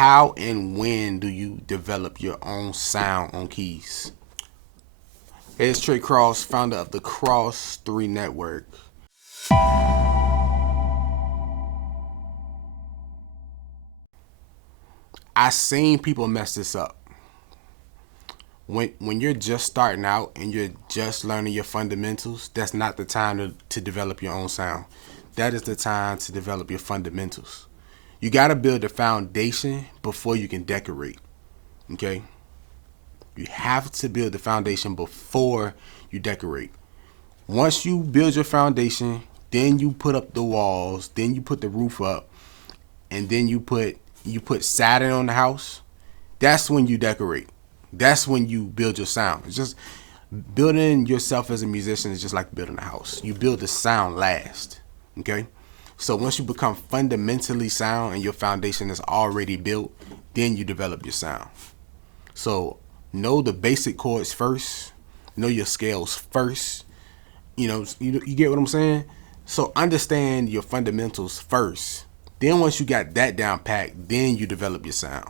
How and when do you develop your own sound on keys? Hey, it's Trey Cross, founder of the Cross 3 Network. I seen people mess this up. When you're just starting out and you're just learning your fundamentals, that's not the time to develop your own sound. That is the time to develop your fundamentals. You got to build a foundation before you can decorate. Okay? You have to build the foundation before you decorate. Once you build your foundation, then you put up the walls, then you put the roof up, and then you put siding on the house. That's when you decorate. That's when you build your sound. It's just building yourself as a musician is just like building a house. You build the sound last. Okay? So once you become fundamentally sound and your foundation is already built, then you develop your sound. So know the basic chords first. Know your scales first. You get what I'm saying? So understand your fundamentals first. Then once you got that down packed, then you develop your sound.